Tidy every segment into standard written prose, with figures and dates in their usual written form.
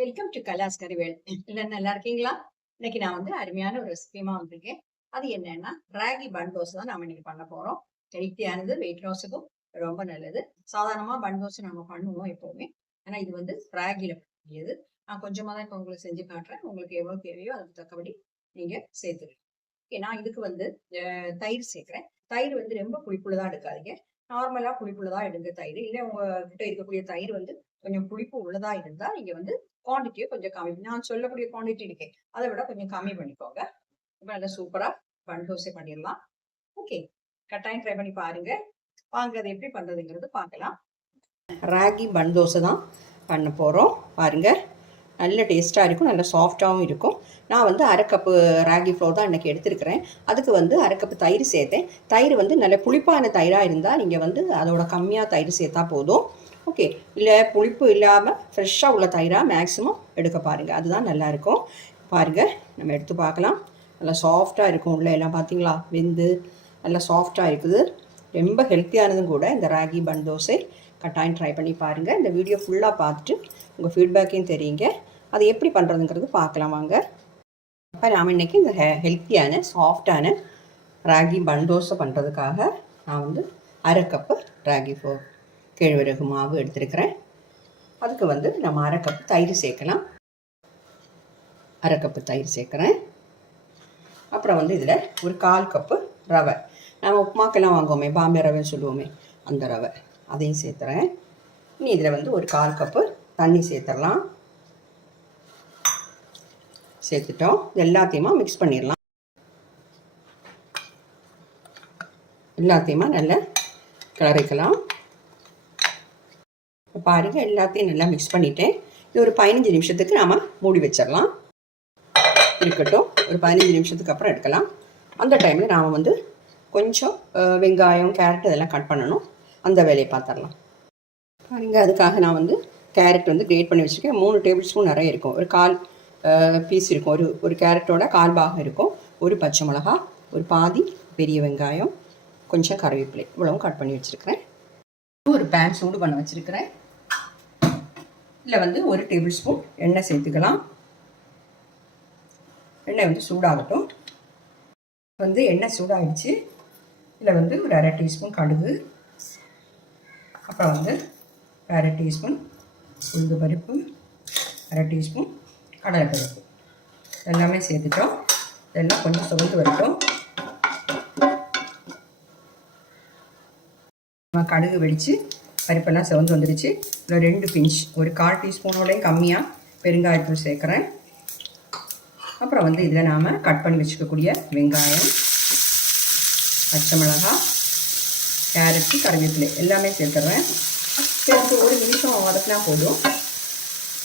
Welcome to கலாஸ் கறிவேல். இல்லைன்னு நல்லா இருக்கீங்களா? இன்னைக்கு நான் வந்து அருமையான ஒரு ரெசிபியுமா வந்திருக்கேன். அது என்னன்னா ராகி பன் தோசை தான் நாம இன்னைக்கு பண்ண போறோம். ஹெல்த்தியானது, வெயிட் லாஸுக்கும் ரொம்ப நல்லது. சாதாரணமா பன் தோசை நம்ம பண்ணுவோம் எப்பவுமே. ஆனா இது வந்து ராகில பண்ணக்கூடியது. நான் கொஞ்சமா தான் இப்போ உங்களுக்கு செஞ்சு காட்டுறேன். உங்களுக்கு எவ்வளவு தேவையோ அதுக்கு தக்கபடி நீங்க சேர்த்துக்கலாம். ஓகே, நான் இதுக்கு வந்து தயிர் சேர்க்கிறேன். தயிர் வந்து ரொம்ப புளிப்புள்ளதா எடுக்காதீங்க. நார்மலா புளிப்புள்ளதா எடுங்க தயிர். இல்லை உங்ககிட்ட இருக்கக்கூடிய தயிர் வந்து கொஞ்சம் புளிப்பு உள்ளதா இருந்தா நீங்க வந்து குவான்டிட்டியை கொஞ்சம் கம்மி, நான் சொல்லக்கூடிய குவான்டிட்டி இருக்கேன் அதை விட கொஞ்சம் கம்மி பண்ணிக்கோங்க. இப்போ நல்லா சூப்பரா பன் தோசை பண்ணிடலாம். ஓகே, கட்டாயம் ட்ரை பண்ணி பாருங்க. வாங்க அதை எப்படி பண்றதுங்கிறது பார்க்கலாம். ராகி பன் தோசை தான் பண்ண போறோம். பாருங்க, நல்ல டேஸ்ட்டாக இருக்கும், நல்ல சாஃப்டாகவும் இருக்கும். நான் வந்து அரை கப்பு ராகி ஃப்ளோர் தான் இன்றைக்கி எடுத்துருக்கிறேன். அதுக்கு வந்து அரை கப்பு தயிர் சேர்த்தேன். தயிர் வந்து நல்ல புளிப்பான தயிராக இருந்தால் நீங்கள் வந்து அதோட கம்மியாக தயிர் சேர்த்தா போதும். ஓகே, இல்லை புளிப்பு இல்லாமல் ஃப்ரெஷ்ஷாக உள்ள தயிராக மேக்ஸிமம் எடுக்க பாருங்கள், அதுதான் நல்லாயிருக்கும். பாருங்கள், நம்ம எடுத்து பார்க்கலாம். நல்லா சாஃப்டாக இருக்கும், உள்ள எல்லாம் பார்த்தீங்களா வெந்து நல்லா சாஃப்டாக இருக்குது. ரொம்ப ஹெல்த்தியானதும் கூட இந்த ராகி பன் தோசை. கட்டாயம் ட்ரை பண்ணி பாருங்கள். இந்த வீடியோ ஃபுல்லாக பார்த்துட்டு உங்கள் ஃபீட்பேக்கையும் தெரியுங்க. அது எப்படி பண்ணுறதுங்கிறது பார்க்கலாம் வாங்க. அப்போ நாம் இன்றைக்கி இந்த ஹெல்த்தியான சாஃப்டான ராகி பன் தோசை பண்ணுறதுக்காக நான் வந்து அரை கப்பு ராகி கேழ்வரகு மாவு எடுத்துருக்கிறேன். அதுக்கு வந்து நம்ம அரை கப்பு தயிர் சேர்க்கலாம். அரை கப்பு தயிர் சேர்க்குறேன். அப்புறம் வந்து இதில் ஒரு 1/4 கப்பு ரவை, நம்ம உப்புமாக்கெல்லாம் வாங்குவோமே பாம்பே ரவைன்னு சொல்லுவோமே அந்த ரவை, அதையும் சேர்த்துறேன். இனி இதில் வந்து ஒரு 1/4 கப்பு தண்ணி சேர்த்துடலாம். சேர்த்துட்டோம். இது எல்லாத்தையுமா மிக்ஸ் பண்ணிடலாம். எல்லாத்தையுமா நல்லா கிளறிக்கலாம். பாருங்கள், எல்லாத்தையும் நல்லா மிக்ஸ் பண்ணிட்டேன். இது ஒரு 15 நிமிஷத்துக்கு நாம் மூடி வச்சிடலாம். இருக்கட்டும், ஒரு 15 நிமிஷத்துக்கு அப்புறம் எடுக்கலாம். அந்த டைமில் நாம் வந்து கொஞ்சம் வெங்காயம், கேரட் இதெல்லாம் கட் பண்ணணும். அந்த வேலையை பார்த்துடலாம். பாருங்கள், அதுக்காக நான் வந்து கேரட் வந்து கிரேட் பண்ணி வச்சுருக்கேன். 3 டேபிள் ஸ்பூன் நிறைய இருக்கும். ஒரு 1/4 பீஸ் இருக்கும். ஒரு கேரட்டோட 1/4 பாகம் இருக்கும். ஒரு பச்சை மிளகா, ஒரு பாதி பெரிய வெங்காயம், கொஞ்சம் கருவேப்பிலை, இவ்வளவும் கட் பண்ணி வச்சுருக்கிறேன். ஒரு பேன் சூடு பண்ண வச்சுருக்கிறேன். இதில் வந்து 1 டேபிள் ஸ்பூன் எண்ணெய் சேர்த்துக்கலாம். எண்ணெய் வந்து சூடாகட்டும். வந்து எண்ணெய் சூடாகிடுச்சு. இதில் வந்து ஒரு 1/2 டீஸ்பூன் கடுகு, அப்புறம் வந்து 1/2 டீஸ்பூன் உளுந்து பருப்பு, 1/2 டீஸ்பூன் கடலைப்பருப்பு எல்லாமே சேர்த்துட்டோம். இதெல்லாம் கொஞ்சம் சுவைத்து வரட்டும். கடுகு வெடித்து பருப்பெல்லாம் சிவந்து வந்துடுச்சு. இதில் 2 பிஞ்ச், ஒரு 1/4 டீஸ்பூனோடையும் கம்மியாக பெருங்காயத்தூள் சேர்க்குறேன். அப்புறம் வந்து இதில் நாம் கட் பண்ணி வச்சுக்கக்கூடிய வெங்காயம், பச்சை மிளகாய், கேரட்டு, கருவேப்பிலை எல்லாமே சேர்த்துட்றேன். சேர்த்து ஒரு நிமிஷம் வதக்கினா போதும்.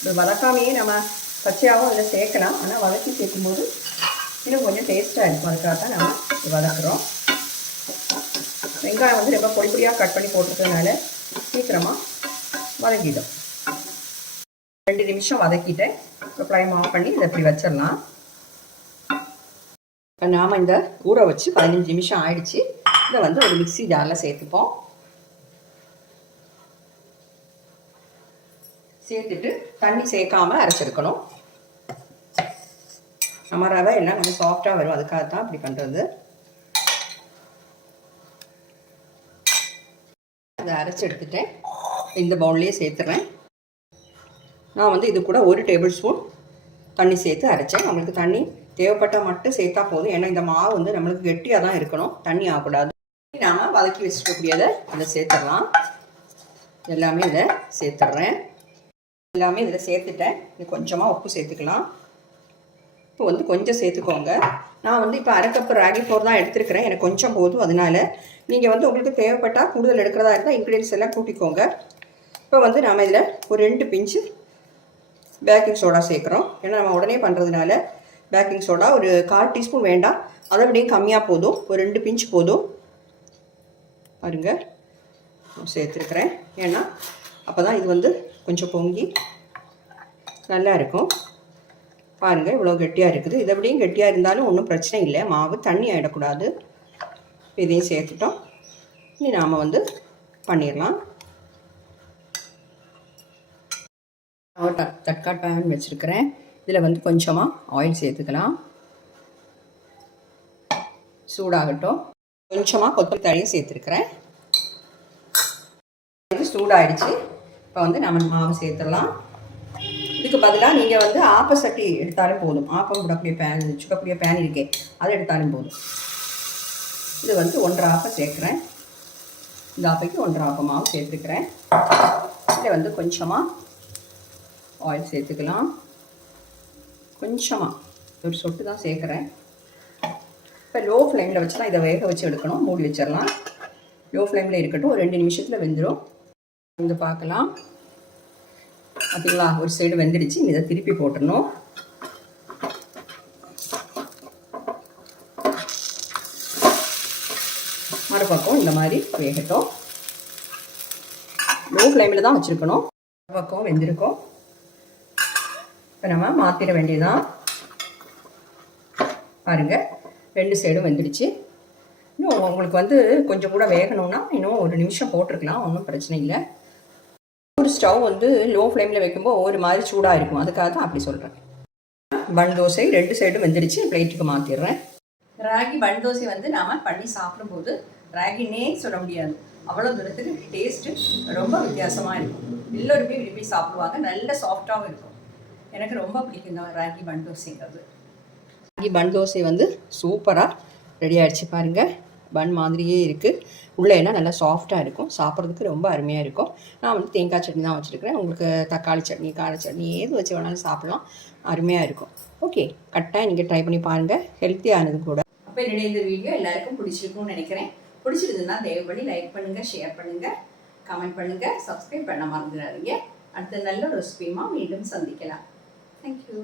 இது வதக்காமையே நம்ம பச்சையாகவும் அதில் சேர்க்கலாம். ஆனால் வதக்கி சேர்க்கும்போது இன்னும் கொஞ்சம் டேஸ்ட்டாக இருக்கும். அதுக்காக தான் நம்ம வதக்குறோம். வெங்காயம் வந்து ரொம்ப பொடி பொடியாக கட் பண்ணி போட்டுக்கிறதுனால சீக்கிரமாக வதக்கிடும். 2 நிமிஷம் வதக்கிட்டேன். இப்போ ஃப்ளைம் ஆஃப் பண்ணி இதை இப்படி வச்சிடலாம். இப்போ நாம் இந்த ஊற வச்சு 15 நிமிஷம் ஆயிடுச்சு. இதை வந்து ஒரு மிக்ஸி ஜாரில் சேர்த்துப்போம். சேர்த்துட்டு தண்ணி சேர்க்காமல் அரைச்செடுக்கணும். நம்ம ரவை எல்லாம் கொஞ்சம் சாஃப்டாக வரும், அதுக்காக தான் இப்படி பண்ணுறது. அதை அரைச்சி எடுத்துட்டேன். இந்த பவுல்லையே சேர்த்துறேன். நான் வந்து இது கூட 1 டேபிள் ஸ்பூன் தண்ணி சேர்த்து அரைச்சேன். நம்மளுக்கு தண்ணி தேவைப்பட்டால் மட்டும் சேர்த்தா போதும். ஏன்னா இந்த மாவு வந்து நம்மளுக்கு கெட்டியாக தான் இருக்கணும், தண்ணி ஆகக்கூடாது. நாம் வதக்கி வச்சுக்கக்கூடியதை அதை சேர்த்துடலாம். எல்லாமே இதை சேர்த்துட்றேன். எல்லாமே இதில் சேர்த்துட்டேன். இது கொஞ்சமாக உப்பு சேர்த்துக்கலாம். இப்போ வந்து கொஞ்சம் சேர்த்துக்கோங்க. நான் வந்து இப்போ அரை கப்பு ராகி ஃப்ளோர் தான் எடுத்துருக்கிறேன். எனக்கு கொஞ்சம் போதும். அதனால நீங்கள் வந்து உங்களுக்கு தேவைப்பட்டால் கூடுதல் எடுக்கிறதா இருந்தால் இன்க்ரீடியன்ஸ் எல்லாம் கூட்டிக்கோங்க. இப்போ வந்து நாம் இதில் ஒரு 2 பிஞ்சு பேக்கிங் சோடா சேர்க்குறோம். ஏன்னா நம்ம உடனே பண்ணுறதுனால பேக்கிங் சோடா ஒரு 1/4 டீஸ்பூன் வேண்டாம், அதை விடையும் கம்மியாக போதும். ஒரு 2 பிஞ்சு போதும். பாருங்க, சேர்த்துருக்குறேன். ஏன்னா அப்போ தான் இது வந்து கொஞ்சம் பொங்கி நல்லா இருக்கும். பாருங்கள், இவ்வளோ கெட்டியாக இருக்குது. இதை விடையும் கெட்டியாக இருந்தாலும் ஒன்றும் பிரச்சனை இல்லை. மாவு தண்ணி ஆகிடக்கூடாது. இதையும் சேர்த்துட்டோம். இனி நாம் வந்து பண்ணிடலாம். தட்கா பேன் வச்சுருக்கிறேன். இதில் வந்து கொஞ்சமாக ஆயில் சேர்த்துக்கலாம். சூடாகட்டும். கொஞ்சமாக கொத்தமல்லி தழையும் சேர்த்துருக்கிறேன். இது சூடாயிடுச்சு. இப்போ வந்து நம்ம மாவு சேர்த்துடலாம். இதுக்கு பதிலாக நீங்கள் வந்து ஆப்ப சட்டி எடுத்தாலும் போதும். ஆப்பம் சுடக்கூடிய பேன் இருக்கே, அதை எடுத்தாலும் போதும். இது வந்து 1.5 ஆப்பம் சேர்க்குறேன். இந்த ஆப்பைக்கு 1.5 ஆப்பம் மாவு சேர்த்துக்கிறேன். இதில் வந்து கொஞ்சமாக ஆயில் சேர்த்துக்கலாம். கொஞ்சமாக ஒரு சொட்டு தான் சேர்க்குறேன். இப்போ லோ ஃப்ளேமில் வச்சு தான் இதை வேக வச்சு எடுக்கணும். மூடி வச்சிடலாம். லோ ஃப்ளேமில் இருக்கட்டும். ஒரு 2 நிமிஷத்தில் வெந்துடும். வந்து பார்க்கலாம். பார்த்தீங்களா, ஒரு சைடு வெந்துடுச்சு. இதை திருப்பி போட்டுடணும். மறுபக்கம் இந்த மாதிரி வேகட்டும். லோ ஃப்ளேமில் தான் வச்சுருக்கணும். மறுபக்கம் வெந்திருக்கும். இப்போ நம்ம மாற்றிட வேண்டியதான். பாருங்கள், 2 சைடும் வெந்துடுச்சு. இன்னும் உங்களுக்கு வந்து கொஞ்சம் கூட வேகணும்னா இன்னும் ஒரு நிமிஷம் போட்டிருக்கலாம். ஒன்றும் பிரச்சனை இல்லை. ஒரு ஸ்டவ் வந்து லோ ஃப்ளேமில் வைக்கும்போது ஒரு மாதிரி சூடாக இருக்கும். அதுக்காக தான் அப்படி சொல்கிறேன். பன் தோசை 2 சைடும் வெந்துடுச்சு. பிளேட்டுக்கு மாற்றிடுறேன். ராகி பன் தோசை வந்து நாம் பண்ணி சாப்பிடும்போது ராகினே சொல்ல முடியாது. அவ்வளோ தூரத்துக்கு டேஸ்ட்டு ரொம்ப வித்தியாசமாக இருக்கும். எல்லோருமே விரும்பி சாப்பிடுவாங்க. நல்ல சாஃப்டாகவும் இருக்கும். எனக்கு ரொம்ப பிடிக்கும் தான் ராகி பன் தோசைங்கிறது. ராகி பன் தோசை வந்து சூப்பராக ரெடி ஆகிடுச்சு. பாருங்கள், பன் மாதிரியே இருக்குது. உள்ளே என்ன நல்லா சாஃப்டாக இருக்கும். சாப்பிட்றதுக்கு ரொம்ப அருமையாக இருக்கும். நான் வந்து தேங்காய் சட்னி தான் வச்சுருக்கிறேன். உங்களுக்கு தக்காளி சட்னி, கார சட்னி எது வச்சு வேணாலும் சாப்பிடலாம். அருமையாக இருக்கும். ஓகே, கரெக்டாக நீங்கள் ட்ரை பண்ணி பாருங்கள். ஹெல்த்தியானது கூட. அப்போ என்னுடைய இந்த வீடியோ எல்லாருக்கும் பிடிச்சிருக்கும்னு நினைக்கிறேன். பிடிச்சிருந்ததுன்னா தயவுபடி லைக் பண்ணுங்கள், ஷேர் பண்ணுங்கள், கமெண்ட் பண்ணுங்கள், சப்ஸ்கிரைப் பண்ண மறந்துடாதீங்க. அடுத்த நல்ல ரெசிபியுமா மீண்டும் சந்திக்கலாம். தேங்க்யூ.